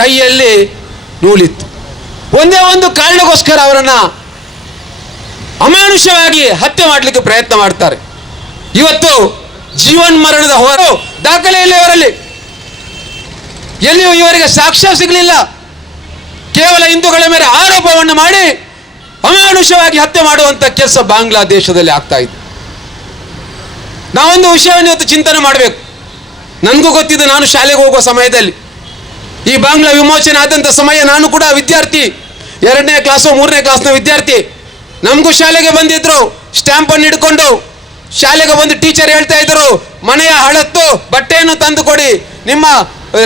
ಕೈಯಲ್ಲಿ ನೂಲಿತ್ತು. ಒಂದೇ ಒಂದು ಕಾರಣಕ್ಕೋಸ್ಕರ ಅವರನ್ನು ಅಮಾನುಷವಾಗಿ ಹತ್ಯೆ ಮಾಡಲಿಕ್ಕೆ ಪ್ರಯತ್ನ ಮಾಡ್ತಾರೆ. ಇವತ್ತು ಜೀವನ್ ಮರಣದ ಹೊರ ದಾಖಲೆ ಇಲ್ಲ ಇವರಲ್ಲಿ, ಎಲ್ಲಿಯೂ ಇವರಿಗೆ ಸಾಕ್ಷ್ಯ ಸಿಗಲಿಲ್ಲ. ಕೇವಲ ಹಿಂದೂಗಳ ಮೇಲೆ ಆರೋಪವನ್ನು ಮಾಡಿ ಅಮಾನುಷವಾಗಿ ಹತ್ಯೆ ಮಾಡುವಂಥ ಕೆಲಸ ಬಾಂಗ್ಲಾದೇಶದಲ್ಲಿ ಆಗ್ತಾ ಇದೆ. ನಾವೊಂದು ವಿಷಯವನ್ನು ಇವತ್ತು ಚಿಂತನೆ ಮಾಡಬೇಕು. ನನಗೂ ಗೊತ್ತಿದ್ದು, ನಾನು ಶಾಲೆಗೆ ಹೋಗುವ ಸಮಯದಲ್ಲಿ ಈ ಬಾಂಗ್ಲಾ ವಿಮೋಚನೆ ಆದಂಥ ಸಮಯ, ನಾನು ಕೂಡ ವಿದ್ಯಾರ್ಥಿ, 2ನೇ ಕ್ಲಾಸು 3ನೇ ಕ್ಲಾಸ್ನ ವಿದ್ಯಾರ್ಥಿ. ನಮಗೂ ಶಾಲೆಗೆ ಬಂದಿದ್ರು, ಸ್ಟ್ಯಾಂಪನ್ನು ಹಿಡ್ಕೊಂಡು ಶಾಲೆಗೆ ಬಂದು ಟೀಚರ್ ಹೇಳ್ತಾ ಇದ್ರು, ಮನೆಯ ಹಳತ್ತು ಬಟ್ಟೆಯನ್ನು ತಂದು ಕೊಡಿ, ನಿಮ್ಮ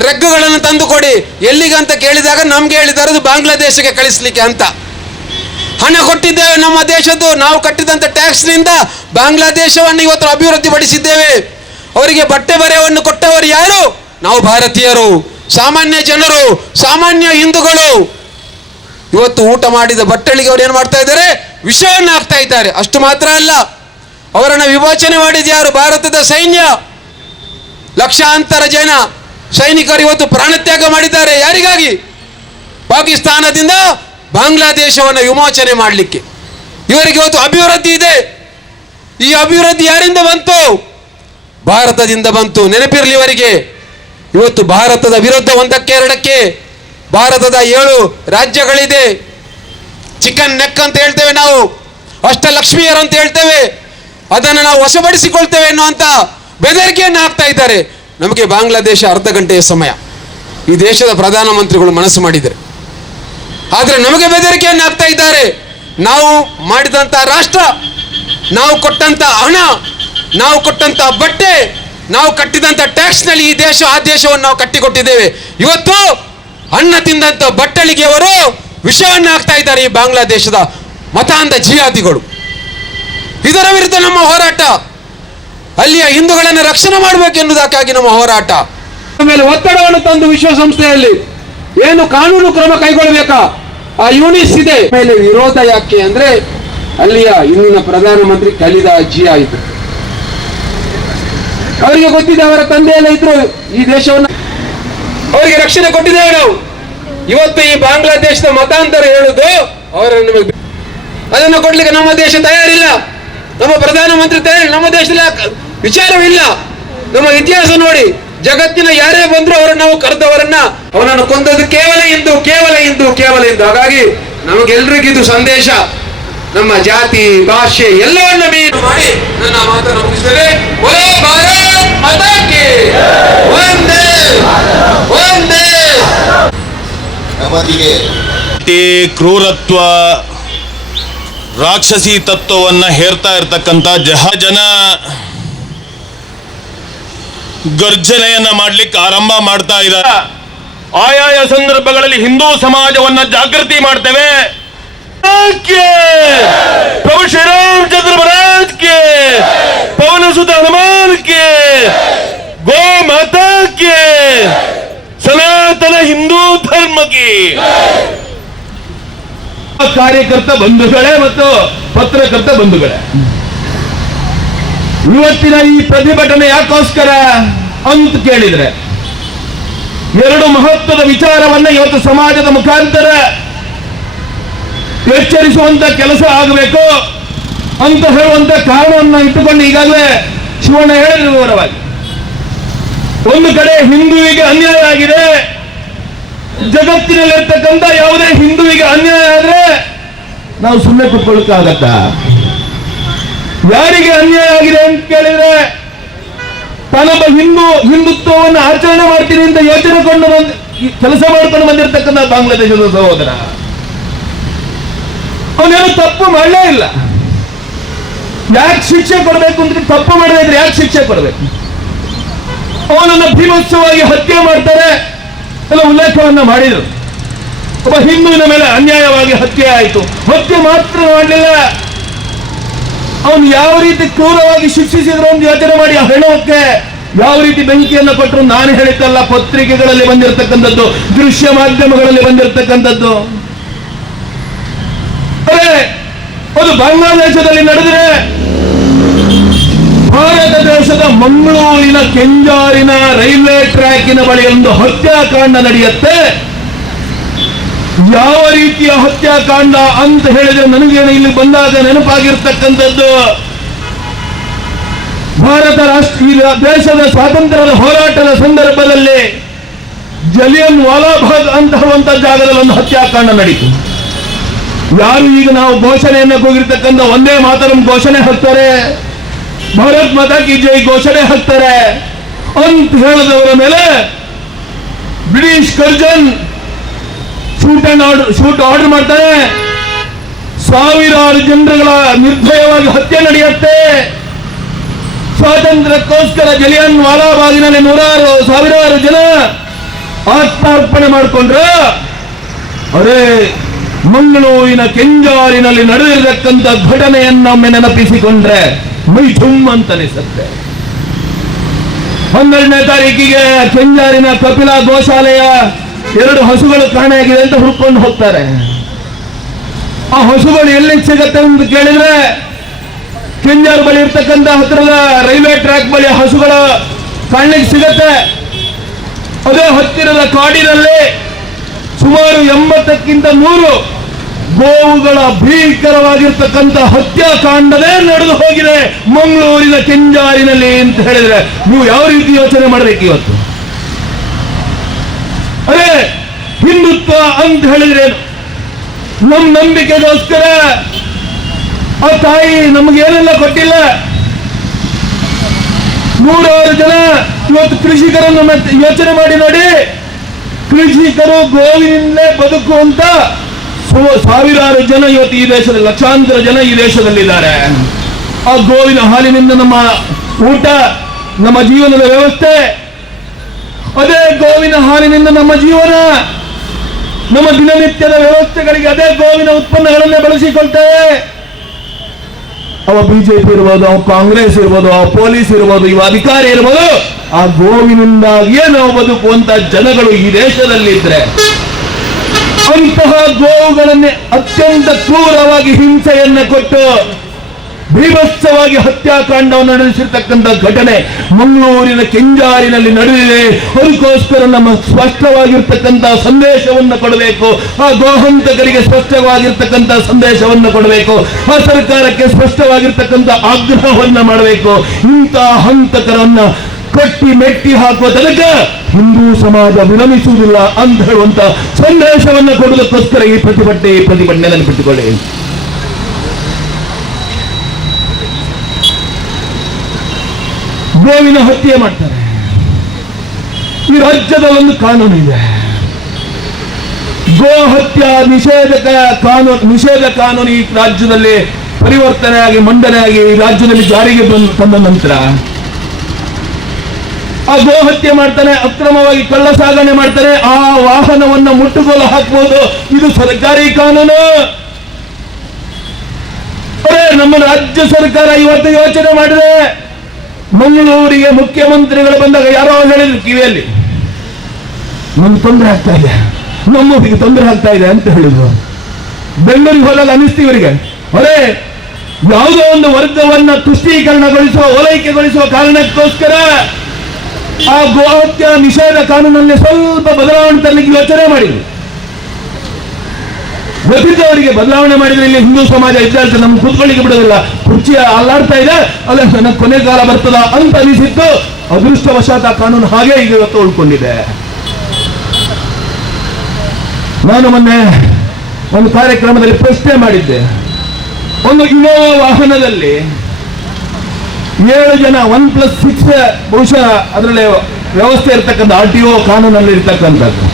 ರೆಗ್ಗುಗಳನ್ನು ತಂದು ಕೊಡಿ. ಎಲ್ಲಿಗಂತ ಕೇಳಿದಾಗ ನಮ್ಗೆ ಹೇಳಿದ್ದಾರೆ ಅದು ಬಾಂಗ್ಲಾದೇಶಕ್ಕೆ ಕಳಿಸ್ಲಿಕ್ಕೆ ಅಂತ. ಹಣ ಕೊಟ್ಟಿದ್ದೇವೆ ನಮ್ಮ ದೇಶದ್ದು, ನಾವು ಕಟ್ಟಿದಂಥ ಟ್ಯಾಕ್ಸ್ನಿಂದ ಬಾಂಗ್ಲಾದೇಶವನ್ನು ಇವತ್ತು ಅಭಿವೃದ್ಧಿ ಪಡಿಸಿದ್ದೇವೆ. ಅವರಿಗೆ ಬಟ್ಟೆ ಬರೆಯನ್ನು ಕೊಟ್ಟವರು ಯಾರು? ನಾವು ಭಾರತೀಯರು, ಸಾಮಾನ್ಯ ಜನರು, ಸಾಮಾನ್ಯ ಹಿಂದೂಗಳು. ಇವತ್ತು ಊಟ ಮಾಡಿದ ಬಟ್ಟಲಿಗೆ ಅವರು ಏನು ಮಾಡ್ತಾ ಇದ್ದಾರೆ? ವಿಷವನ್ನು ಹಾಕ್ತಾ ಇದ್ದಾರೆ. ಅಷ್ಟು ಮಾತ್ರ ಅಲ್ಲ, ಅವರನ್ನು ವಿಮೋಚನೆ ಮಾಡಿದ ಯಾರು? ಭಾರತದ ಸೈನ್ಯ. ಲಕ್ಷಾಂತರ ಜನ ಸೈನಿಕರು ಇವತ್ತು ಪ್ರಾಣತ್ಯಾಗ ಮಾಡಿದ್ದಾರೆ. ಯಾರಿಗಾಗಿ? ಪಾಕಿಸ್ತಾನದಿಂದ ಬಾಂಗ್ಲಾದೇಶವನ್ನು ವಿಮೋಚನೆ ಮಾಡಲಿಕ್ಕೆ. ಇವರಿಗೆ ಇವತ್ತು ಅಭಿವೃದ್ಧಿ ಇದೆ. ಈ ಅಭಿವೃದ್ಧಿ ಯಾರಿಂದ ಬಂತು? ಭಾರತದಿಂದ ಬಂತು. ನೆನಪಿರಲಿ ಇವರಿಗೆ. ಇವತ್ತು ಭಾರತದ ವಿರುದ್ಧ 1ಕ್ಕೆ 2ಕ್ಕೆ ಭಾರತದ 7 ರಾಜ್ಯಗಳಿದೆ. ಚಿಕನ್ ನೆಕ್ ಅಂತ ಹೇಳ್ತೇವೆ ನಾವು, ಅಷ್ಟಲಕ್ಷ್ಮಿಯರು ಅಂತ ಹೇಳ್ತೇವೆ. ಅದನ್ನು ನಾವು ವಶಪಡಿಸಿಕೊಳ್ತೇವೆ ಎನ್ನುವಂಥ ಬೆದರಿಕೆಯನ್ನು ಹಾಕ್ತಾ ಇದ್ದಾರೆ. ನಮಗೆ ಬಾಂಗ್ಲಾದೇಶ ಅರ್ಧ ಗಂಟೆಯ ಸಮಯ, ಈ ದೇಶದ ಪ್ರಧಾನಮಂತ್ರಿಗಳು ಮನಸ್ಸು ಮಾಡಿದ್ದಾರೆ. ಆದರೆ ನಮಗೆ ಬೆದರಿಕೆಯನ್ನು ಹಾಕ್ತಾ ಇದ್ದಾರೆ. ನಾವು ಮಾಡಿದಂಥ ರಾಷ್ಟ್ರ, ನಾವು ಕೊಟ್ಟಂಥ ಹಣ, ನಾವು ಕೊಟ್ಟಂಥ ಬಟ್ಟೆ, ನಾವು ಕಟ್ಟಿದಂಥ ಟ್ಯಾಕ್ಸ್ನಲ್ಲಿ ಈ ದೇಶ ಆ ದೇಶವನ್ನು ನಾವು ಕಟ್ಟಿಕೊಟ್ಟಿದ್ದೇವೆ. ಇವತ್ತು ಅನ್ನ ತಿಂದಂಥ ಬಟ್ಟಲಿಗೆ ಅವರು ವಿಷವನ್ನು ಹಾಕ್ತಾ ಇದ್ದಾರೆ ಈ ಬಾಂಗ್ಲಾದೇಶದ ಮತಾಂಧ ಜಿಹಾದಿಗಳು. ಇದರ ವಿರುದ್ಧ ನಮ್ಮ ಹೋರಾಟ. ಅಲ್ಲಿಯ ಹಿಂದೂಗಳನ್ನು ರಕ್ಷಣೆ ಮಾಡಬೇಕೆನ್ನುವುದಕ್ಕಾಗಿ ನಮ್ಮ ಹೋರಾಟ. ಆಮೇಲೆ ಒತ್ತಡವನ್ನು ತಂದು ವಿಶ್ವಸಂಸ್ಥೆಯಲ್ಲಿ ಏನು ಕಾನೂನು ಕ್ರಮ ಕೈಗೊಳ್ಳಬೇಕಾ ಆ ಯೂನಿಸ್ ಇದೆ. ಮೇಲೆ ವಿರೋಧ ಯಾಕೆ ಅಂದ್ರೆ ಅಲ್ಲಿಯ ಇಂದಿನ ಪ್ರಧಾನಮಂತ್ರಿ ಖಲೀದಾ ಜಿಯಾ ಇದ್ರು. ಅವರಿಗೆ ಗೊತ್ತಿದೆ, ಅವರ ತಂದೆ ಎಲ್ಲ ಇದ್ರು ಈ ದೇಶವನ್ನು ಅವರಿಗೆ ರಕ್ಷಣೆ ಕೊಟ್ಟಿದ್ದೇವೆ ನಾವು. ಇವತ್ತು ಈ ಬಾಂಗ್ಲಾದೇಶದ ಮತಾಂತರ ಹೇಳುದು ಅವರನ್ನು ಅದನ್ನು ಕೊಡ್ಲಿಕ್ಕೆ ನಮ್ಮ ದೇಶ ತಯಾರಿಲ್ಲ, ನಮ್ಮ ಪ್ರಧಾನಮಂತ್ರಿ ತಯಾರಿ, ನಮ್ಮ ದೇಶದಲ್ಲಿ ವಿಚಾರವಿಲ್ಲ. ನಮ್ಮ ಇತಿಹಾಸ ನೋಡಿ, ಜಗತ್ತಿನ ಯಾರೇ ಬಂದ್ರು ಅವರನ್ನು ನಾವು ಕರೆದವರನ್ನ ಅವನನ್ನು ಕೊಂದದ್ದು ಕೇವಲ ಹಿಂದೂ, ಕೇವಲ ಹಿಂದೂ, ಕೇವಲ ಹಿಂದೂ. ಹಾಗಾಗಿ ನಮಗೆಲ್ರಿಗಿದು ಸಂದೇಶ, ನಮ್ಮ ಜಾತಿ ಭಾಷೆ ಎಲ್ಲವನ್ನ ಮೀರಿ ಮಾಡಿ ನನ್ನ ಮಾತನ್ನು ಮುಗಿಸ್ತೇವೆ. ಕ್ರೂರತ್ವ, ರಾಕ್ಷಸಿ ತತ್ವವನ್ನ ಹೇರ್ತಾ ಇರ್ತಕ್ಕಂಥ ಜನ ಗರ್ಜನೆಯನ್ನ ಮಾಡ್ಲಿಕ್ಕೆ ಆರಂಭ ಮಾಡ್ತಾ ಇದ್ದಾರೆ. ಆಯಾಯ ಸಂದರ್ಭಗಳಲ್ಲಿ ಹಿಂದೂ ಸಮಾಜವನ್ನ ಜಾಗೃತಿ ಮಾಡ್ತೇವೆ. ಪ್ರಭು ಶ್ರೀರಾಮಚಂದ್ರ ಮಹಾರಾಜ್ ಕೆ, ಪವನ ಸುತ ಹನುಮಾನ್ ಕೆ, ಗೋ ಮಾತಾ ಕೆ, ಸನಾತನ ಹಿಂದೂ ಧರ್ಮಕ್ಕೆ. ಕಾರ್ಯಕರ್ತ ಬಂಧುಗಳೇ ಮತ್ತು ಪತ್ರಕರ್ತ ಬಂಧುಗಳೇ, ಇವತ್ತಿನ ಈ ಪ್ರತಿಭಟನೆ ಯಾಕೋಸ್ಕರ ಅಂತ ಕೇಳಿದ್ರೆ, 2 ಮಹತ್ವದ ವಿಚಾರವನ್ನ ಇವತ್ತು ಸಮಾಜದ ಮುಖಾಂತರ ಎಚ್ಚರಿಸುವಂತ ಕೆಲಸ ಆಗಬೇಕು ಅಂತ ಹೇಳುವಂತ ಕಾರಣವನ್ನು ಇಟ್ಟುಕೊಂಡು ಈಗಾಗಲೇ ಶಿವಣ್ಣ ಹೇಳಿದ್ರು ವಿವರವಾಗಿ. ಒಂದು ಕಡೆ ಹಿಂದುವಿಗೆ ಅನ್ಯಾಯ ಆಗಿದೆ, ಜಗತ್ತಿನಲ್ಲಿರ್ತಕ್ಕಂಥ ಯಾವುದೇ ಹಿಂದುವಿಗೆ ಅನ್ಯಾಯ ಆದ್ರೆ ನಾವು ಸುಮ್ಮನೆ ಕೂತ್ಕೊಳ್ಳಕ್ಕಾಗತ್ತಾ? ಯಾರಿಗೆ ಅನ್ಯಾಯ ಆಗಿದೆ ಅಂತ ಕೇಳಿದ್ರೆ, ತಾನೊಬ್ಬ ಹಿಂದುತ್ವವನ್ನು ಆಚರಣೆ ಮಾಡ್ತೀನಿ ಅಂತ ಯೋಚನೆ ಕೊಂಡು ಕೆಲಸ ಮಾಡ್ಕೊಂಡು ಬಂದಿರತಕ್ಕಂಥ ಬಾಂಗ್ಲಾದೇಶದ ಸಹೋದರ, ಅವನೇನು ತಪ್ಪು ಮಾಡಲೇ ಇಲ್ಲ. ಯಾಕೆ ಶಿಕ್ಷೆ ಕೊಡಬೇಕು ಅಂತ? ತಪ್ಪು ಮಾಡದೇ ಇದ್ರೆ ಯಾಕೆ ಶಿಕ್ಷೆ ಕೊಡಬೇಕು? ಅವನನ್ನು ಭೀಭತ್ಸವಾಗಿ ಹತ್ಯೆ ಮಾಡ್ತಾರೆ ಎಲ್ಲ ಉಲ್ಲೇಖವನ್ನ ಮಾಡಿದರು. ಒಬ್ಬ ಹಿಂದುವಿನ ಮೇಲೆ ಅನ್ಯಾಯವಾಗಿ ಹತ್ಯೆ ಆಯಿತು. ಹತ್ಯೆ ಮಾತ್ರ ಮಾಡಲಿಲ್ಲ, ಅವನು ಯಾವ ರೀತಿ ಕ್ರೂರವಾಗಿ ಶಿಕ್ಷಿಸಿದ್ರು ಅಂತ ಯೋಚನೆ ಮಾಡಿ ಆ ಹೆಣಕ್ಕೆ ಯಾವ ರೀತಿ ಬೆಂಕಿಯನ್ನು ಕೊಟ್ಟರು. ನಾನು ಹೇಳಿದ್ದಲ್ಲ, ಪತ್ರಿಕೆಗಳಲ್ಲಿ ಬಂದಿರತಕ್ಕಂಥದ್ದು, ದೃಶ್ಯ ಮಾಧ್ಯಮಗಳಲ್ಲಿ ಬಂದಿರತಕ್ಕಂಥದ್ದು. ಅದು ಬಾಂಗ್ಲಾದೇಶದಲ್ಲಿ ನಡೆದರೆ ಭಾರತ ದೇಶದ ಮಂಗಳೂರಿನ ಕೆಂಜಾರಿನ ರೈಲ್ವೆ ಟ್ರ್ಯಾಕಿನ ಬಳಿ ಒಂದು ಹತ್ಯಾಕಾಂಡ ನಡೆಯುತ್ತೆ. ಯಾವ ರೀತಿಯ ಹತ್ಯಾಕಾಂಡ ಅಂತ ಹೇಳಿದ್ರೆ ನನಗೇನು ಇಲ್ಲಿ ಬಂದಾಗ ನೆನಪಾಗಿರ್ತಕ್ಕಂಥದ್ದು ಈ ದೇಶದ ಸ್ವಾತಂತ್ರ್ಯದ ಹೋರಾಟದ ಸಂದರ್ಭದಲ್ಲಿ ಜಲಿಯನ್ ವಾಲಾಬಾಗ್ ಅಂತಹುವಂತ ಜಾಗದಲ್ಲಿ ಒಂದು ಹತ್ಯಾಕಾಂಡ ನಡೀತು. ಯಾರು ಈಗ ನಾವು ಘೋಷಣೆಯನ್ನ ಕೂಗಿರ್ತಕ್ಕಂಥ ಒಂದೇ ಮಾತರಂ ಘೋಷಣೆ ಹಾಕ್ತಾರೆ, ಭಾರತ್ ಮಾತಾ ಕಿ ಜೈ ಘೋಷಣೆ ಹಾಕ್ತಾರೆ ಅಂತ ಹೇಳಿದವರ ಮೇಲೆ ಬ್ರಿಟಿಷ್ ಕರ್ಜನ್ ಶೂಟ್ ಆರ್ಡರ್ ಮಾಡ್ತಾರೆ. ಸಾವಿರಾರು ಜನರುಗಳ ನಿರ್ಭಯವಾಗಿ ಹತ್ಯೆ ನಡೆಯುತ್ತೆ. ಸ್ವಾತಂತ್ರ್ಯಕ್ಕೋಸ್ಕರ ಜಲಿಯನ್ ವಾಲಾಬಾಗಿನಲ್ಲಿ ಸಾವಿರಾರು ಜನ ಆತ್ಮಾರ್ಪಣೆ ಮಾಡಿಕೊಂಡ್ರ. ಅರೆ, ಮಂಗಳೂರಿನ ಕೆಂಜಾರಿನಲ್ಲಿ ನಡೆದಿರತಕ್ಕಂಥ ಘಟನೆಯನ್ನೊಮ್ಮೆ ನೆನಪಿಸಿಕೊಂಡ್ರೆ ಮೈ ಝುಮ್ ಅಂತ ಅನಿಸುತ್ತೆ. 12ನೇ ತಾರೀಕಿಗೆ ಕೆಂಜಾರಿನ ಕಪಿಲಾ ಗೋಶಾಲೆಯ 2 ಹಸುಗಳು ಕಾಣೆಯಾಗಿದೆ ಅಂತ ಹುಡ್ಕೊಂಡು ಹೋಗ್ತಾರೆ. ಆ ಹಸುಗಳು ಎಲ್ಲಿ ಸಿಗತ್ತೆ ಅಂತ ಕೇಳಿದ್ರೆ ಕೆಂಜಾರ್ ಬಳಿ ಇರ್ತಕ್ಕಂಥ ಹತ್ತಿರದ ರೈಲ್ವೆ ಟ್ರ್ಯಾಕ್ ಬಳಿ ಹಸುಗಳು ಕಾಣಲಿಕ್ಕೆ ಸಿಗತ್ತೆ. ಅದೇ ಹತ್ತಿರದ ಕಾಡಿನಲ್ಲಿ ಸುಮಾರು 80ಕ್ಕಿಂತ 100 ಗೋವುಗಳ ಭೀಕರವಾಗಿರ್ತಕ್ಕಂಥ ಹತ್ಯಾಕಾಂಡವೇ ನಡೆದು ಹೋಗಿದೆ ಮಂಗಳೂರಿನ ಕೆಂಜಾರಿನಲ್ಲಿ ಅಂತ ಹೇಳಿದ್ರೆ ನೀವು ಯಾವ ರೀತಿ ಯೋಚನೆ ಮಾಡಬೇಕು ಇವತ್ತು? ಅದೇ ಹಿಂದುತ್ವ ಅಂತ ಹೇಳಿದ್ರೆ ನಮ್ಮ ನಂಬಿಕೆಗೋಸ್ಕರ ಆ ತಾಯಿ ನಮಗೇನೆಲ್ಲ ಕೊಟ್ಟಿಲ್ಲ. 100 ಜನ ಇವತ್ತು ಕೃಷಿಕರನ್ನು ಯೋಚನೆ ಮಾಡಿ ನೋಡಿ. ಕೃಷಿಕರು ಗೋವಿನಿಂದಲೇ ಬದುಕುವಂತ ಸಾವಿರಾರು ಜನ ಇವತ್ತು ಈ ದೇಶದಲ್ಲಿ, ಲಕ್ಷಾಂತರ ಜನ ಈ ದೇಶದಲ್ಲಿದ್ದಾರೆ. ಆ ಗೋವಿನ ಹಾಲಿನಿಂದ ನಮ್ಮ ಊಟ, ನಮ್ಮ ಜೀವನದ ವ್ಯವಸ್ಥೆ, ಅದೇ ಗೋವಿನ ಹಾಲಿನಿಂದ ನಮ್ಮ ಜೀವನ, ನಮ್ಮ ದಿನನಿತ್ಯದ ವ್ಯವಸ್ಥೆಗಳಿಗೆ ಅದೇ ಗೋವಿನ ಉತ್ಪನ್ನಗಳನ್ನೇ ಬಳಸಿಕೊಳ್ತೇವೆ. ಅವ ಬಿಜೆಪಿ ಇರ್ಬೋದು, ಅವ ಕಾಂಗ್ರೆಸ್ ಇರ್ಬೋದು, ಅವ ಪೊಲೀಸ್ ಇರ್ಬೋದು, ಇವ ಅಧಿಕಾರಿ ಇರ್ಬೋದು, ಆ ಗೋವಿನಿಂದಾಗಿಯೇ ನಾವು ಬದುಕುವಂತ ಜನಗಳು ಈ ದೇಶದಲ್ಲಿ ಇದ್ರೆ ಅಂತಹ ಗೋವುಗಳನ್ನೇ ಅತ್ಯಂತ ಕ್ರೂರವಾಗಿ ಹಿಂಸೆಯನ್ನ ಕೊಟ್ಟು ಭೀಭತ್ಸವಾಗಿ ಹತ್ಯಾಕಾಂಡವನ್ನು ನಡೆಸಿರ್ತಕ್ಕಂಥ ಘಟನೆ ಮಂಗಳೂರಿನ ಕೆಂಜಾರಿನಲ್ಲಿ ನಡೆದಿದೆ. ಅದಕ್ಕೋಸ್ಕರ ನಮ್ಮ ಸ್ಪಷ್ಟವಾಗಿರ್ತಕ್ಕಂಥ ಸಂದೇಶವನ್ನು ಕೊಡಬೇಕು. ಆ ಗೋಹಂತಕರಿಗೆ ಸ್ಪಷ್ಟವಾಗಿರ್ತಕ್ಕಂಥ ಸಂದೇಶವನ್ನು ಕೊಡಬೇಕು. ಆ ಸರ್ಕಾರಕ್ಕೆ ಸ್ಪಷ್ಟವಾಗಿರ್ತಕ್ಕಂಥ ಆಗ್ರಹವನ್ನ ಮಾಡಬೇಕು. ಇಂತಹ ಹಂತಕರನ್ನ ಕಟ್ಟಿ ಮೆಟ್ಟಿ ಹಾಕುವ ತನಕ ಹಿಂದೂ ಸಮಾಜ ವಿರಮಿಸುವುದಿಲ್ಲ ಅಂತ ಹೇಳುವಂತ ಸಂದೇಶವನ್ನು ಕೊಡುವುದಕ್ಕೋಸ್ಕರ ಈ ಪ್ರತಿಭಟನೆ ನೆನಪಿಟ್ಟುಕೊಳ್ಳಿ. ಗೋವಿನ ಹತ್ಯೆ ಮಾಡ್ತಾರೆ. ಈ ರಾಜ್ಯದ ಒಂದು ಕಾನೂನು ಇದೆ, ಗೋ ಹತ್ಯೆ ನಿಷೇಧ ಕಾನೂನು ಈ ರಾಜ್ಯದಲ್ಲಿ ಪರಿವರ್ತನೆಯಾಗಿ ಮಂಡನೆಯಾಗಿ ಈ ರಾಜ್ಯದಲ್ಲಿ ಜಾರಿಗೆ ತಂದ ನಂತರ ಆ ಗೋ ಹತ್ಯೆ ಮಾಡ್ತಾನೆ, ಅಕ್ರಮವಾಗಿ ಕಳ್ಳ ಸಾಗಣೆ ಮಾಡ್ತಾನೆ, ಆ ವಾಹನವನ್ನು ಮುಟ್ಟುಗೋಲು ಹಾಕಬಹುದು. ಇದು ಸರ್ಕಾರಿ ಕಾನೂನು. ನಮ್ಮ ರಾಜ್ಯ ಸರ್ಕಾರ ಇವತ್ತು ಯೋಚನೆ ಮಾಡಿದೆ. ಮಂಗಳೂರಿಗೆ ಮುಖ್ಯಮಂತ್ರಿಗಳು ಬಂದಾಗ ಯಾರೋ ಹೇಳಿದ್ರು ಕಿವಿಯಲ್ಲಿ, ನಮ್ಗೆ ತೊಂದರೆ ಆಗ್ತಾ ಇದೆ, ನಮ್ಮೂರಿಗೆ ತೊಂದರೆ ಆಗ್ತಾ ಇದೆ ಅಂತ ಹೇಳಿದ್ರು. ಬೆಂಗಳೂರಿಗೆ ಹೋದಾಗ ಅನಿಸ್ತು ಇವರಿಗೆ, ಯಾವುದೋ ಒಂದು ವರ್ಗವನ್ನ ತುಷ್ಟೀಕರಣಗೊಳಿಸುವ, ಓಲೈಕೆಗೊಳಿಸುವ ಕಾರಣಕ್ಕೋಸ್ಕರ ಆ ಗೋಹತ್ಯೆ ನಿಷೇಧ ಕಾನೂನಲ್ಲಿ ಸ್ವಲ್ಪ ಬದಲಾವಣೆ ತರಲಿಕ್ಕೆ ಯೋಚನೆ ಮಾಡಿದ್ರು. ಗೊತ್ತಿದ್ದವರಿಗೆ ಬದಲಾವಣೆ ಮಾಡಿದ್ರೆ ಇಲ್ಲಿ ಹಿಂದೂ ಸಮಾಜ ಇದ್ದಾಳ್ತ ನಮ್ಗೆ ಕೂತ್ಕೊಳ್ಳಿಕ್ಕೆ ಬಿಡೋದಿಲ್ಲ, ಕುರ್ಚಿ ಅಲ್ಲಾಡ್ತಾ ಇದೆ, ಅಲ್ಲ ನನ್ನ ಕೊನೆ ಕಾಲ ಬರ್ತದ ಅಂತ ಅನಿಸಿತ್ತು. ಅದೃಷ್ಟವಶಾತ್ ಆ ಕಾನೂನು ಹಾಗೆ ಈಗ ಇವತ್ತು ಉಳ್ಕೊಂಡಿದೆ. ನಾನು ಮೊನ್ನೆ ಒಂದು ಕಾರ್ಯಕ್ರಮದಲ್ಲಿ ಪ್ರಶ್ನೆ ಮಾಡಿದ್ದೆ. ಒಂದು ಇನೋವಾ ವಾಹನದಲ್ಲಿ 7 ಜನ 1+6 ಬಹುಶಃ ಅದರಲ್ಲಿ ವ್ಯವಸ್ಥೆ ಇರ್ತಕ್ಕಂಥ RTO ಕಾನೂನಲ್ಲಿ ಇರ್ತಕ್ಕಂಥದ್ದು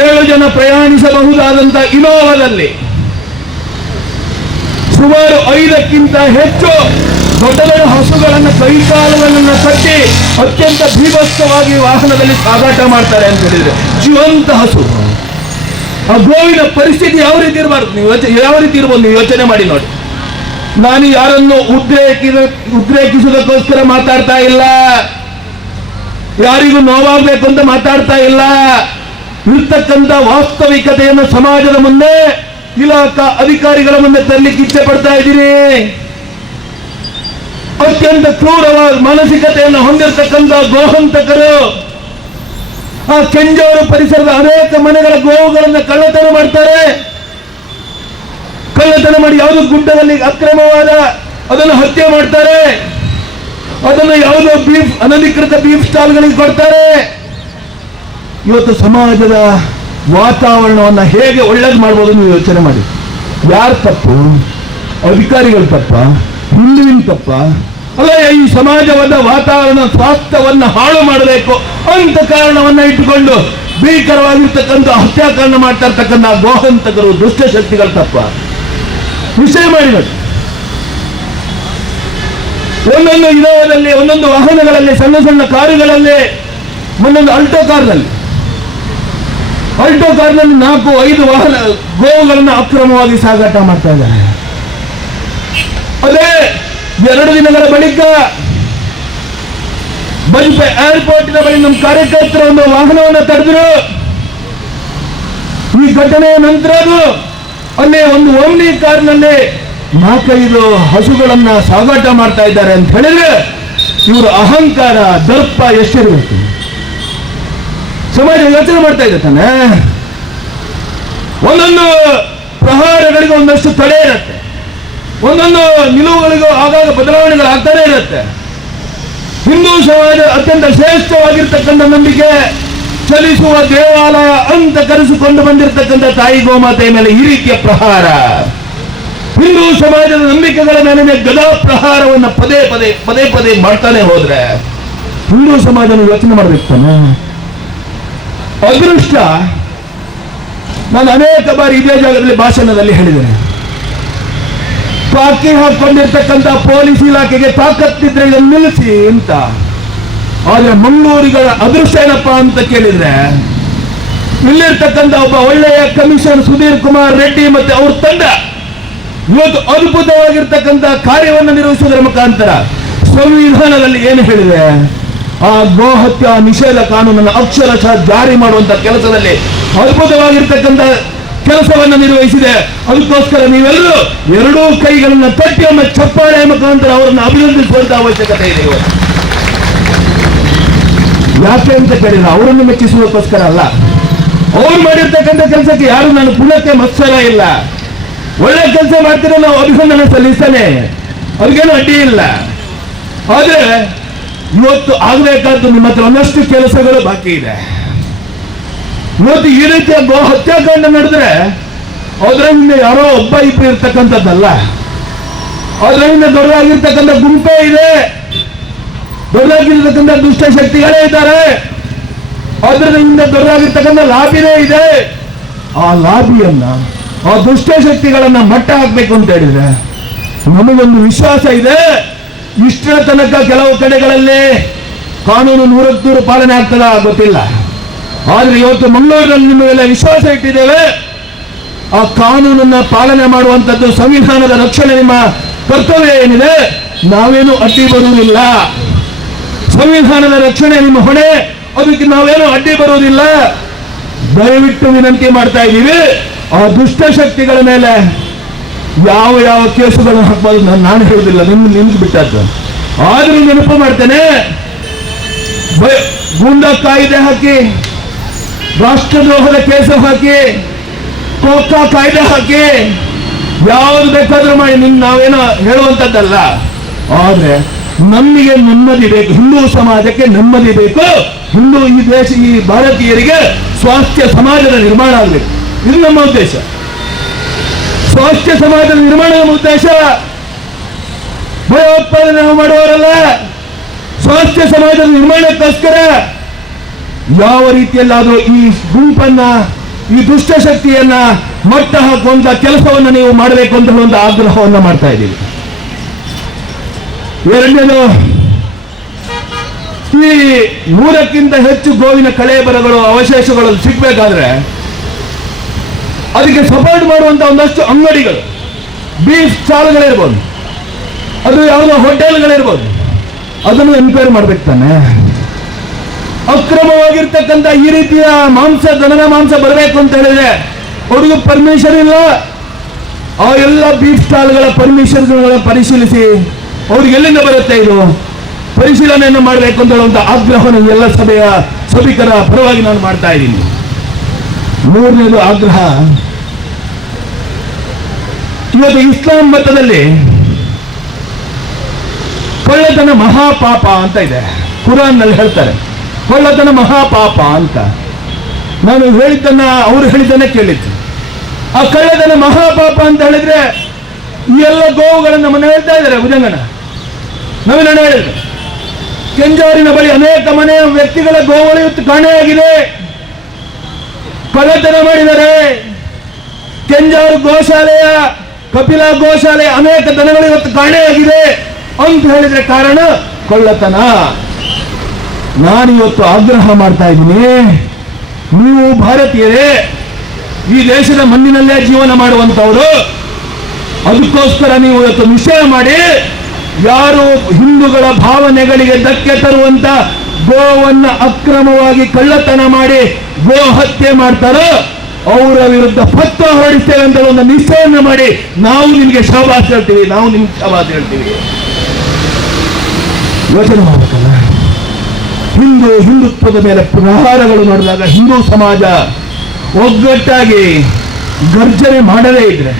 7 ಜನ ಪ್ರಯಾಣಿಸಬಹುದಾದಂತಹ ಇನೋವಾದಲ್ಲಿ ಸುಮಾರು 5ಕ್ಕಿಂತ ಹೆಚ್ಚು ದೊಡ್ಡ ದೊಡ್ಡ ಹಸುಗಳನ್ನು ಕೈಕಾಲುಗಳನ್ನು ಕಟ್ಟಿ ಅತ್ಯಂತ ಭೀಭತ್ಸವಾಗಿ ವಾಹನದಲ್ಲಿ ಸಾಗಾಟ ಮಾಡ್ತಾರೆ ಅಂತ ಹೇಳಿದ್ರೆ, ಜೀವಂತ ಹಸು. ಆ ಗೋವಿನ ಪರಿಸ್ಥಿತಿ ಯಾವ ರೀತಿ ಇರಬಾರ್ದು, ಯಾವ ರೀತಿ ಇರ್ಬೋದು ನೀವು ಯೋಚನೆ ಮಾಡಿ ನೋಡಿ. ನಾನು ಯಾರನ್ನು ಉದ್ರೇಕಿಸುವುದಕ್ಕೋಸ್ಕರ ಮಾತಾಡ್ತಾ ಇಲ್ಲ, ಯಾರಿಗೂ ನೋವಾಗಬೇಕು ಅಂತ ಮಾತಾಡ್ತಾ ಇಲ್ಲ. ಇರ್ತಕ್ಕಂಥ ವಾಸ್ತವಿಕತೆಯನ್ನು ಸಮಾಜದ ಮುಂದೆ, ಇಲಾಖಾ ಅಧಿಕಾರಿಗಳ ಮುಂದೆ ತರಲಿಕ್ಕೆ ಇಚ್ಛೆ ಪಡ್ತಾ ಇದ್ದೀನಿ. ಅತ್ಯಂತ ಕ್ರೂರವಾದ ಮಾನಸಿಕತೆಯನ್ನು ಹೊಂದಿರತಕ್ಕಂಥ ಗೋಹಂತಕರು ಆ ಕೆಂಜಾರು ಪರಿಸರದ ಅನೇಕ ಮನೆಗಳ ಗೋವುಗಳನ್ನು ಕಳ್ಳತನ ಮಾಡ್ತಾರೆ. ಕಳ್ಳತನ ಮಾಡಿ ಯಾವುದೋ ಗುಡ್ಡದಲ್ಲಿ ಅಕ್ರಮವಾದ ಅದನ್ನು ಹತ್ಯೆ ಮಾಡ್ತಾರೆ. ಅದನ್ನು ಯಾವುದೋ ಅನಧಿಕೃತ ಬೀಫ್ ಸ್ಟಾಲ್ಗಳಿಗೆ ಕೊಡ್ತಾರೆ. ಇವತ್ತು ಸಮಾಜದ ವಾತಾವರಣವನ್ನು ಹೇಗೆ ಒಳ್ಳೇದು ಮಾಡ್ಬೋದು ನೀವು ಯೋಚನೆ ಮಾಡಿ. ಯಾರು ತಪ್ಪು? ಅಧಿಕಾರಿಗಳ ತಪ್ಪ? ಹಿಂದುವಿನ ತಪ್ಪ? ಅಲ್ಲ, ಈ ಸಮಾಜವಾದ ವಾತಾವರಣ ಸ್ವಾಸ್ಥ್ಯವನ್ನ ಹಾಳು ಮಾಡಬೇಕು ಅಂತ ಕಾರಣವನ್ನ ಇಟ್ಟುಕೊಂಡು ಭೀಕರವಾಗಿರ್ತಕ್ಕಂಥ ಹತ್ಯಾಕಾಂಡ ಮಾಡ್ತಾ ಇರ್ತಕ್ಕಂಥ ಗೋಹಂತಕರು ದುಷ್ಟಶಕ್ತಿಗಳ ತಪ್ಪ ವಿಷಯ ಮಾಡಿ ನೋಡಿ. ಒಂದೊಂದು ಇನೋವಾದಲ್ಲಿ, ಒಂದೊಂದು ವಾಹನಗಳಲ್ಲಿ, ಸಣ್ಣ ಸಣ್ಣ ಕಾರುಗಳಲ್ಲಿ, ಒಂದೊಂದು ಆಲ್ಟೋ ಕಾರ್ನಲ್ಲಿ 4-5 ವಾಹನ ಗೋವುಗಳನ್ನು ಅಕ್ರಮವಾಗಿ ಸಾಗಾಟ ಮಾಡ್ತಾ ಇದ್ದಾರೆ. ಅದೇ 2 ದಿನಗಳ ಬಳಿಕ ಬಜ್ಪೆ ಏರ್ಪೋರ್ಟಿನ ಬಳಿ ನಮ್ಮ ಕಾರ್ಯಕರ್ತರು ಒಂದು ವಾಹನವನ್ನು ತಡೆದ್ರು. ಈ ಘಟನೆಯ ನಂತರ ಅಲ್ಲೇ ಒಂದು ಓಮ್ನಿ ಕಾರ್ನಲ್ಲಿ 4-5 ಹಸುಗಳನ್ನ ಸಾಗಾಟ ಮಾಡ್ತಾ ಇದ್ದಾರೆ ಅಂತ ಹೇಳಿದ್ರೆ ಇವರು ಅಹಂಕಾರ, ದರ್ಪ ಎಷ್ಟಿರಬೇಕು? ಸಮಾಜ ಯೋಚನೆ ಮಾಡ್ತಾ ಇದೆ ತಾನೆ. ಒಂದೊಂದು ಪ್ರಹಾರಗಳಿಗೆ ಒಂದಷ್ಟು ತಡೆ ಇರುತ್ತೆ, ಒಂದೊಂದು ನಿಲುವುಗಳಿಗೂ ಆಗಾಗ ಬದಲಾವಣೆಗಳು ಆಗ್ತಾನೆ ಇರುತ್ತೆ. ಹಿಂದೂ ಸಮಾಜ ಅತ್ಯಂತ ಶ್ರೇಷ್ಠವಾಗಿರ್ತಕ್ಕಂಥ ನಂಬಿಕೆ ಚಲಿಸುವ ದೇವಾಲಯ ಅಂತ ಕರೆಸಿಕೊಂಡು ಬಂದಿರತಕ್ಕಂಥ ತಾಯಿ ಗೋಮಾತೆಯ ಮೇಲೆ ಈ ರೀತಿಯ ಪ್ರಹಾರ, ಹಿಂದೂ ಸಮಾಜದ ನಂಬಿಕೆಗಳ ಮೇಲೆ ಗದಾ ಪ್ರಹಾರವನ್ನು ಪದೇ ಪದೇ ಮಾಡ್ತಾನೆ ಹೋದ್ರೆ ಹಿಂದೂ ಸಮಾಜನ ಯೋಚನೆ ಮಾಡ್ಬೇಕು ತಾನೆ. ಅದೃಷ್ಟ, ನಾನು ಅನೇಕ ಬಾರಿ ಇದೇ ಜಾಗದಲ್ಲಿ ಭಾಷಣದಲ್ಲಿ ಹೇಳಿದ್ದೇನೆ, ಪಾಕಿ ಹಾಕೊಂಡಿರ್ತಕ್ಕಂಥ ಪೊಲೀಸ್ ಇಲಾಖೆಗೆ ತಾಕತ್ತಿದ್ರೆ ಇದನ್ನು ನಿಲ್ಲಿಸಿ ಅಂತ. ಆದ್ರೆ ಮಂಗಳೂರಿಗಳ ಅದೃಷ್ಟ ಏನಪ್ಪಾ ಅಂತ ಕೇಳಿದ್ರೆ, ಇಲ್ಲಿರ್ತಕ್ಕಂಥ ಒಬ್ಬ ಒಳ್ಳೆಯ ಕಮಿಷನರ್ ಸುಧೀರ್ ಕುಮಾರ್ ರೆಡ್ಡಿ ಮತ್ತೆ ಅವ್ರ ತಂಡ ಇವತ್ತು ಅದ್ಭುತವಾಗಿರ್ತಕ್ಕಂಥ ಕಾರ್ಯವನ್ನು ನಿರ್ವಹಿಸುವುದರ ಮುಖಾಂತರ ಸಂವಿಧಾನದಲ್ಲಿ ಏನು ಹೇಳಿದೆ, ಆ ಗೋಹತ್ಯಾ ನಿಷೇಧ ಕಾನೂನನ್ನು ಅಕ್ಷರಶಃ ಜಾರಿ ಮಾಡುವಂತ ಕೆಲಸದಲ್ಲಿ ಅದ್ಭುತವಾಗಿರ್ತಕ್ಕಂಥ ಕೆಲಸವನ್ನು ನಿರ್ವಹಿಸಿದೆ. ಅದಕ್ಕೋಸ್ಕರ ನೀವೆಲ್ಲರೂ 2 ಕೈಗಳನ್ನ ತಟ್ಟಿ ಒಮ್ಮೆ ಚಪ್ಪಾಳೆ ಮುಖಾಂತರ ಅವರನ್ನು ಅಭಿನಂದಿಸುವಂತ ಅವಶ್ಯಕತೆ ಇದೆ. ಯಾಕೆ ಅಂತ ಕೇಳಿದ್ರೆ ಅವರನ್ನು ಮೆಚ್ಚಿಸುವುದಕ್ಕೋಸ್ಕರ ಅಲ್ಲ, ಅವ್ರು ಮಾಡಿರ್ತಕ್ಕಂಥ ಕೆಲಸಕ್ಕೆ ಯಾರು ನಾನು ಪುನಕ್ಕೆ ಮತ್ಸರ ಇಲ್ಲ. ಒಳ್ಳೆ ಕೆಲಸ ಮಾಡ್ತೀರ, ನಾವು ಅಭಿನಂದನೆ ಸಲ್ಲಿಸ್ತಾನೆ, ಅವ್ರಿಗೇನು ಅಡ್ಡಿ ಇಲ್ಲ. ಆದ್ರೆ ಇವತ್ತು ಆಗ್ಬೇಕಾದ್ದು ನಿಮ್ಮ ಹತ್ರ ಒಂದಷ್ಟು ಕೆಲಸಗಳು ಬಾಕಿ ಇದೆ. ಇವತ್ತು ಈ ರೀತಿಯ ಗೋ ಹತ್ಯಾಕಾಂಡ ನಡೆದ್ರೆ ಅದರ ಹಿಂದೆ ಯಾರೋ ಒಬ್ಬ ಇಬ್ಬರು ಇರ್ತಕ್ಕಂಥದ್ದಲ್ಲ, ಅದರ ಹಿಂದೆ ದೊಡ್ಡದಾಗಿರ್ತಕ್ಕಂಥ ಗುಂಪೇ ಇದೆ, ದೊಡ್ಡದಾಗಿರ್ತಕ್ಕಂಥ ದುಷ್ಟಶಕ್ತಿಗಳೇ ಇದ್ದಾರೆ, ಅದರ ಹಿಂದೆ ದೊಡ್ಡದಾಗಿರ್ತಕ್ಕಂಥ ಲಾಬಿನೇ ಇದೆ. ಆ ಲಾಬಿಯನ್ನ, ಆ ದುಷ್ಟಶಕ್ತಿಗಳನ್ನ ಮಟ್ಟ ಹಾಕ್ಬೇಕು ಅಂತ ಹೇಳಿದ್ರೆ ನಮಗೊಂದು ವಿಶ್ವಾಸ ಇದೆ. ಇಷ್ಟರ ತನಕ ಕೆಲವು ಕಡೆಗಳಲ್ಲಿ ಕಾನೂನು 100% ಪಾಲನೆ ಆಗ್ತದ ಗೊತ್ತಿಲ್ಲ. ಆದ್ರೆ ಇವತ್ತು ಮಂಗಳೂರಿನಲ್ಲಿ ನಿಮ್ಮ ಮೇಲೆ ವಿಶ್ವಾಸ ಇಟ್ಟಿದ್ದೇವೆ. ಆ ಕಾನೂನನ್ನ ಪಾಲನೆ ಮಾಡುವಂತದ್ದು, ಸಂವಿಧಾನದ ರಕ್ಷಣೆ ನಿಮ್ಮ ಕರ್ತವ್ಯ ಏನಿದೆ, ನಾವೇನು ಅಡ್ಡಿ ಬರುವುದಿಲ್ಲ. ಸಂವಿಧಾನದ ರಕ್ಷಣೆ ನಿಮ್ಮ ಹೊಣೆ, ಅದಕ್ಕೆ ನಾವೇನು ಅಡ್ಡಿ ಬರುವುದಿಲ್ಲ. ದಯವಿಟ್ಟು ವಿನಂತಿ ಮಾಡ್ತಾ ಇದ್ದೀವಿ, ಆ ದುಷ್ಟಶಕ್ತಿಗಳ ಮೇಲೆ ಯಾವ ಯಾವ ಕೇಸುಗಳನ್ನು ಹಾಕಬಹುದು ನಾನು ಹೇಳುವುದಿಲ್ಲ, ನಿಮ್ಗೆ ಬಿಟ್ಟದ್ದು. ಆದ್ರೂ ನೆನಪು ಮಾಡ್ತೇನೆ, ಗೂಂಡಾ ಕಾಯ್ದೆ ಹಾಕಿ, ರಾಷ್ಟ್ರದ್ರೋಹದ ಕೇಸು ಹಾಕಿ, ಕೋಕಾ ಕಾಯ್ದೆ ಹಾಕಿ, ಯಾವುದು ಬೇಕಾದ್ರೂ ಮಾಡಿ ನಾವೇನೋ ಹೇಳುವಂತದ್ದಲ್ಲ. ಆದ್ರೆ ನಮಗೆ ನೆಮ್ಮದಿ ಬೇಕು, ಹಿಂದೂ ಸಮಾಜಕ್ಕೆ ನೆಮ್ಮದಿ ಬೇಕು, ಈ ದೇಶ, ಈ ಭಾರತೀಯರಿಗೆ ಸ್ವಾಸ್ಥ್ಯ ಸಮಾಜದ ನಿರ್ಮಾಣ ಆಗಬೇಕು. ಇದು ನಮ್ಮ ಉದ್ದೇಶ. ಸ್ವಾಸ್ಥ್ಯ ಸಮಾಜದ ನಿರ್ಮಾಣ ನಮ್ಮ ಉದ್ದೇಶ. ಭಯೋತ್ಪಾದನೆ ಮಾಡುವವರಲ್ಲ, ಸ್ವಾಸ್ಥ್ಯ ಸಮಾಜದ ನಿರ್ಮಾಣಕ್ಕೋಸ್ಕರ ಯಾವ ರೀತಿಯಲ್ಲಾದರೂ ಈ ಗುಂಪನ್ನ, ಈ ದುಷ್ಟಶಕ್ತಿಯನ್ನ ಮಟ್ಟ ಹಾಕುವಂತ ಕೆಲಸವನ್ನು ನೀವು ಮಾಡಬೇಕು ಅಂತ ಒಂದು ಆಗ್ರಹವನ್ನು ಮಾಡ್ತಾ ಇದ್ದೀವಿ. ಎರಡನೇದು, ಈ 100ಕ್ಕಿಂತ ಹೆಚ್ಚು ಗೋವಿನ ಕಳೇಬರಗಳು, ಅವಶೇಷಗಳು ಸಿಗ್ಬೇಕಾದ್ರೆ ಅದಕ್ಕೆ ಸಪೋರ್ಟ್ ಮಾಡುವಂತ ಒಂದಷ್ಟು ಅಂಗಡಿಗಳು, ಬೀಫ್ ಸ್ಟಾಲ್ಗಳಿರ್ಬೋದು, ಅದು ಯಾವುದೋ ಹೋಟೆಲ್ಗಳಿರ್ಬೋದು, ಅದನ್ನು ಎನ್ಕ್ವೈರಿ ಮಾಡ್ಬೇಕು ತಾನೆ. ಅಕ್ರಮವಾಗಿರ್ತಕ್ಕಂಥ ಈ ರೀತಿಯ ದನದ ಮಾಂಸ ಬರಬೇಕು ಅಂತ ಹೇಳಿದ್ರೆ ಅವ್ರಿಗೂ ಪರ್ಮಿಷನ್ ಇಲ್ಲ. ಆ ಎಲ್ಲ ಬೀಫ್ ಸ್ಟಾಲ್ಗಳ ಪರ್ಮಿಷನ್ಗಳನ್ನ ಪರಿಶೀಲಿಸಿ ಅವ್ರಿಗೆ ಎಲ್ಲಿಂದ ಬರುತ್ತೆ ಇದು, ಪರಿಶೀಲನೆಯನ್ನು ಮಾಡಬೇಕು ಅಂತ ಹೇಳುವಂತ ಆಗ್ರಹವನ್ನು ಎಲ್ಲ ಸಭಿಕರ ಪರವಾಗಿ ನಾನು ಮಾಡ್ತಾ ಇದ್ದೀನಿ. ಮೂರನೇದು ಆಗ್ರಹ, ಇವತ್ತು ಇಸ್ಲಾಂ ಮತದಲ್ಲಿ ಕೊಳ್ಳತನ ಮಹಾಪಾಪ ಅಂತ ಇದೆ. ಕುರಾನ್ ನಲ್ಲಿ ಹೇಳ್ತಾರೆ ಕೊಳ್ಳತನ ಮಹಾಪಾಪ ಅಂತ. ನಾನು ಹೇಳಿದ್ದನ್ನ ಅವರು ಹೇಳಿದ್ದನ್ನ ಕೇಳಿದ್ದು. ಆ ಕಳ್ಳತನ ಮಹಾಪಾಪ ಅಂತ ಹೇಳಿದ್ರೆ ಈ ಎಲ್ಲ ಗೋವುಗಳನ್ನು ನಮ್ಮನ್ನು ಹೇಳ್ತಾ ಇದ್ದಾರೆ. ಭುಜಂಗನ ನವೀನ ಹೇಳಿದ್ರು, ಕೆಂಜಾರಿನ ಬಳಿ ಅನೇಕ ಮನೆಯ ವ್ಯಕ್ತಿಗಳ ಗೋವುಗಳು ಇವತ್ತು ಕಾಣೆಯಾಗಿದೆ, ಕಳ್ಳತನ ಮಾಡಿದ್ದಾರೆ. ಕೆಂಜಾರು ಗೋಶಾಲೆಯ, ಕಪಿಲ ಗೋಶಾಲೆಯ ಅನೇಕ ದನಗಳು ಇವತ್ತು ಕಾಣೆಯಾಗಿದೆ ಅಂತ ಹೇಳಿದ್ರೆ ಕಾರಣ ಕಳ್ಳತನ. ನಾನಿವತ್ತು ಆಗ್ರಹ ಮಾಡ್ತಾ ಇದ್ದೀನಿ, ನೀವು ಭಾರತೀಯರೇ, ಈ ದೇಶದ ಮಣ್ಣಿನಲ್ಲೇ ಜೀವನ ಮಾಡುವಂತವರು, ಅದಕ್ಕೋಸ್ಕರ ನೀವು ಇವತ್ತು ನಿಶ್ಚಯ ಮಾಡಿ ಯಾರು ಹಿಂದೂಗಳ ಭಾವನೆಗಳಿಗೆ ಧಕ್ಕೆ ತರುವಂತ ಗೋವನ್ನ ಅಕ್ರಮವಾಗಿ ಕಳ್ಳತನ ಮಾಡಿ ಗೋ ಹತ್ಯೆ ಮಾಡ್ತಾರೋ ಅವರ ವಿರುದ್ಧ ಫತ್ವಾ ಹೊರಡಿಸ್ತೇವೆ ಅಂತ ಒಂದು ನಿಶ್ಚಯವನ್ನು ಮಾಡಿ ನಾವು ನಿಮಗೆ ಶಾಬಾಸ್ ಹೇಳ್ತೀವಿ, ನಾವು ನಿಮ್ಗೆ ಶಾಬಾಸ್ ಹೇಳ್ತೀವಿ. ಯೋಚನೆ ಮಾಡಬೇಕಲ್ಲ. ಹಿಂದುತ್ವದ ಮೇಲೆ ಪ್ರಹಾರಗಳು ನಡೆದಾಗ ಹಿಂದೂ ಸಮಾಜ ಒಗ್ಗಟ್ಟಾಗಿ ಗರ್ಜನೆ ಮಾಡದೇ ಇದ್ರೆ,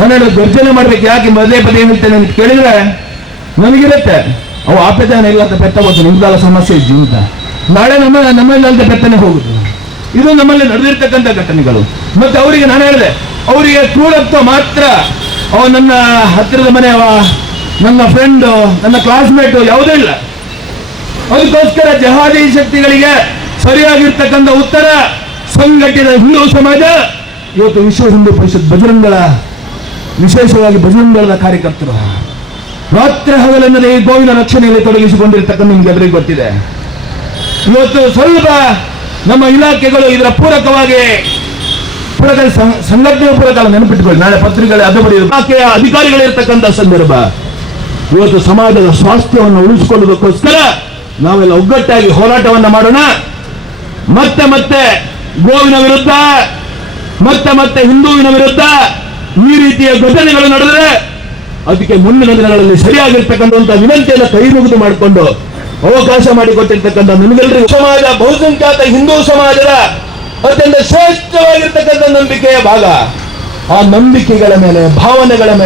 ನಾನು ಗರ್ಜನೆ ಮಾಡ್ಬೇಕು ಯಾಕೆ ಪದೇ ಪದೇ ಹೇಳ್ತೇನೆ ಅಂತ ಕೇಳಿದ್ರೆ ನನಗಿರುತ್ತೆ ಅವು ಆಪೇದಾನ ಇಲ್ಲ ಅಂತ ಬೆತ್ತ ಹೋಗ್ತು, ನಿಮ್ದೆಲ್ಲ ಸಮಸ್ಯೆ ಇದ್ದು ಅಂತ. ನಾಳೆ ನಮ್ಮಲ್ಲಿ ಅಂತ ಬೆತ್ತನೆ ಹೋಗುದು. ಇದು ನಮ್ಮಲ್ಲಿ ನಡೆದಿರ್ತಕ್ಕಂಥ ಘಟನೆಗಳು. ಮತ್ತೆ ಅವರಿಗೆ ನಾನು ಹೇಳಿದೆ, ಅವರಿಗೆ ಕ್ರೂರತ್ವ ಮಾತ್ರ ನನ್ನ ಹತ್ತಿರದ ಮನೆಯವ, ನನ್ನ ಫ್ರೆಂಡು, ನನ್ನ ಕ್ಲಾಸ್ಮೇಟು ಯಾವುದೂ ಇಲ್ಲ. ಅದಕ್ಕೋಸ್ಕರ ಜಹಾದಿ ಶಕ್ತಿಗಳಿಗೆ ಸರಿಯಾಗಿರ್ತಕ್ಕಂಥ ಉತ್ತರ ಸಂಘಟಿತ ಹಿಂದೂ ಸಮಾಜ ಇವತ್ತು ವಿಶ್ವ ಹಿಂದೂ ಪರಿಷತ್ ಬಜರಂಗಳ, ವಿಶೇಷವಾಗಿ ಬಜರಂಗಳ ಕಾರ್ಯಕರ್ತರು ರಾತ್ರಿ ಹಗಲೆನ್ನದೇ ಈ ಗೋವಿನ ರಕ್ಷಣೆಯಲ್ಲಿ ತೊಡಗಿಸಿಕೊಂಡಿರ್ತಕ್ಕಂಥ ನಿಮ್ಗೆಲ್ಲರಿಗೂ ಗೊತ್ತಿದೆ. ಇವತ್ತು ಸ್ವಲ್ಪ ನಮ್ಮ ಇಲಾಖೆಗಳು ಇದರ ಪೂರಕವಾಗಿ ಸಂಘಟನೆ ಪೂರಕ ನೆನಪಿಟ್ಟುಕೊಳ್ಳಿ. ನಾಳೆ ಪತ್ರಿಕೆಗಳ ಇಲಾಖೆಯ ಅಧಿಕಾರಿಗಳಿರ್ತಕ್ಕಂಥ ಸಂದರ್ಭ. ಇವತ್ತು ಸಮಾಜದ ಸ್ವಾಸ್ಥ್ಯವನ್ನು ಉಳಿಸಿಕೊಳ್ಳುವುದಕ್ಕೋಸ್ಕರ ನಾವೆಲ್ಲ ಒಗ್ಗಟ್ಟಾಗಿ ಹೋರಾಟವನ್ನ ಮಾಡೋಣ. ಮತ್ತೆ ಗೋವಿನ ವಿರುದ್ಧ, ಮತ್ತೆ ಹಿಂದೂವಿನ ವಿರುದ್ಧ ಈ ರೀತಿಯ ಘಟನೆಗಳು ನಡೆದರೆ ಅದಕ್ಕೆ ಮುಂದಿನ ದಿನಗಳಲ್ಲಿ ಸರಿಯಾಗಿರ್ತಕ್ಕಂಥ ವಿನಂತಿಯನ್ನು ಕೈ ಮುಗಿದು ಮಾಡಿಕೊಂಡು ಅವಕಾಶ ಮಾಡಿಕೊಟ್ಟಿರ್ತಕ್ಕಂಥ ನಿಮಗೆಲ್ಲರಿಗೂ ಸಮಾಜ, ಬಹುಸಂಖ್ಯಾತ ಹಿಂದೂ ಸಮಾಜದ ಅತ್ಯಂತ ಶ್ರೇಷ್ಠವಾಗಿರ್ತಕ್ಕಂಥ ನಂಬಿಕೆಯ ಭಾಗ. ಆ ನಂಬಿಕೆಗಳ ಮೇಲೆ, ಭಾವನೆಗಳ ಮೇಲೆ